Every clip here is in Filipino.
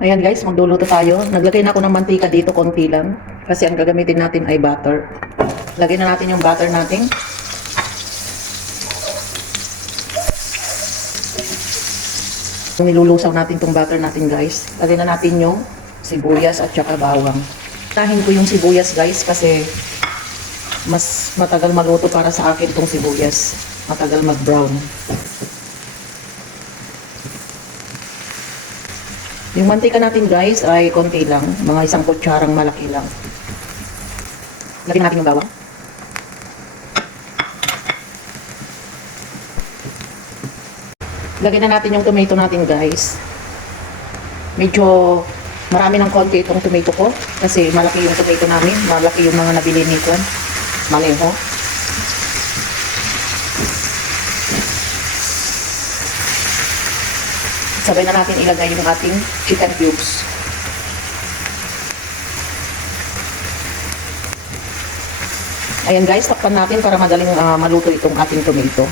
Ayan guys, magluluto tayo. Naglagay na ako ng mantika dito, konti lang. Kasi ang gagamitin natin ay butter. Lagyan na natin yung butter natin. Nilulusaw natin tong butter natin guys, lagyan na natin yung sibuyas at saka bawang. Tahin ko yung sibuyas guys kasi mas matagal maluto para sa akin tong sibuyas. Matagal mag-brown. Yung mantika natin guys ay konti lang. Mga isang kutsarang malaki lang. Lagyan natin yung bawang. Lagyan na natin yung tomato natin guys. Medyo marami ng konti itong tomato ko. Kasi malaki yung tomato namin. Malaki yung mga nabili ni Kwan. Maneho. Sabay na natin ilagay yung ating chicken cubes. Ayan guys, takpan natin para madaling ah, maluto itong ating tomato.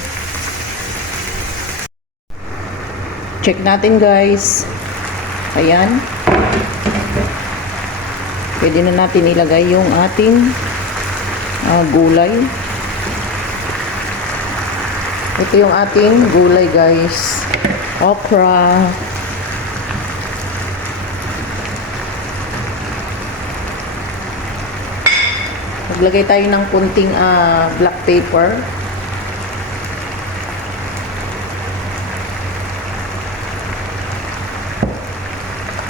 Check natin guys. Ayan. Pwede na natin ilagay yung ating ah, gulay. Ito yung ating gulay guys. Okra. Maglagay tayo ng kunting ah, black pepper.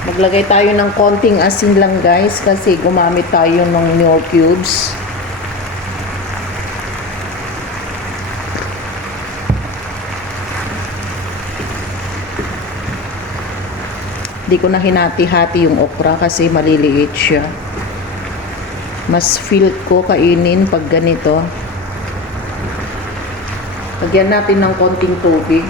Maglagay tayo ng konting asin lang guys kasi gumamit tayo ng nyo cubes. Di ko na hinati-hati yung okra kasi maliliit siya. Mas feel ko kainin pag ganito. Lagyan natin ng konting tubig.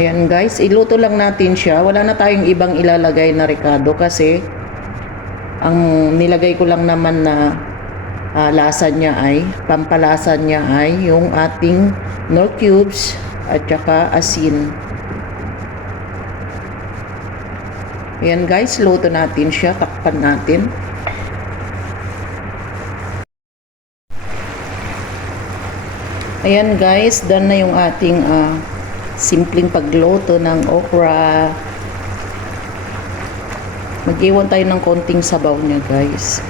Ayan guys, iluto lang natin siya. Wala na tayong ibang ilalagay na rekado kasi ang nilagay ko lang naman na ah, lasa niya ay, pampalasa niya ay yung ating nor cubes at saka asin. Ayan guys, luto natin siya, takpan natin. Ayan guys, done na yung ating ah, simpleng pagluto ng okra. Mag-iwan tayo ng konting sabaw niya guys.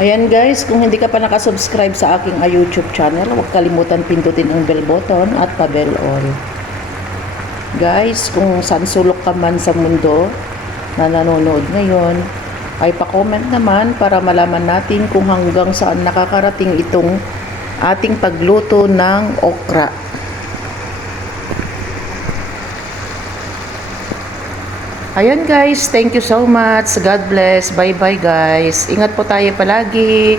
Ayan guys, kung hindi ka pa nakasubscribe sa aking ah, YouTube channel, huwag kalimutan pindutin ang bell button at pa-bell all. Guys, kung saan sulok ka man sa mundo na nanonood ngayon, ay pa-comment naman para malaman natin kung hanggang saan nakakarating itong ating pagluto ng okra. Ayan guys, thank you so much. God bless. Bye-bye guys. Ingat po tayo palagi.